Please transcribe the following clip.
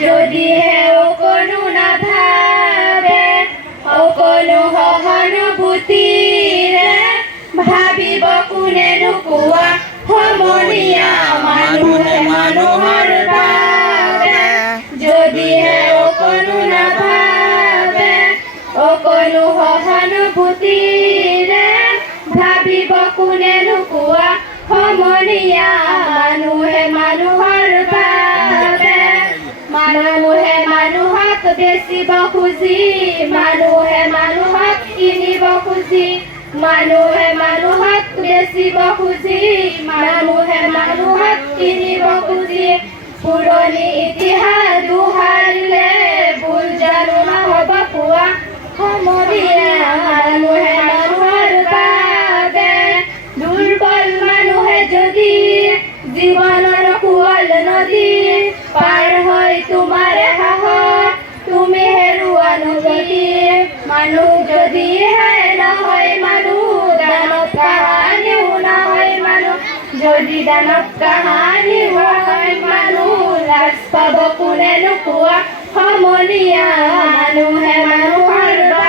যদিহে অকণো নাভাবে অকণো সহানুভূতিৰে ভাবিব কোনেনো কোৱা সমনীয়া মানুহে মানুহৰ বাবে যদিহে অকণো নাভাবে অকণো সহানুভূতিৰে ভাবিব কোনেনো কোৱা সমনীয়া মানুহে মানুহৰ বাবে মানুহে মানুহক বেচিব খুজি মানুহে মানুহক কিনিব খুজি মানুহে মানুহক বেচিব খুজি মানুহে মানুহক কিনিব খুজি পুৰণি ইতিহাস দোহাৰিলে ভুল জানো নহ'ব কোৱা সমনীয়া মানুহে মানুহৰ বাবে দুৰ্বল মানুহে যদি জীৱনৰ কোৱল নদী পাৰ হৈ তোমাৰে সাহস তুমি হেৰুৱা নদী মানুহ যদিহে নহয় মানুহ দানৱ কাহানিও নহয় মানুহ যদি দানৱ কাহানিও হয় মানুহ লাজ পাব কোনেনো কোৱা সমনীয়া মানুহে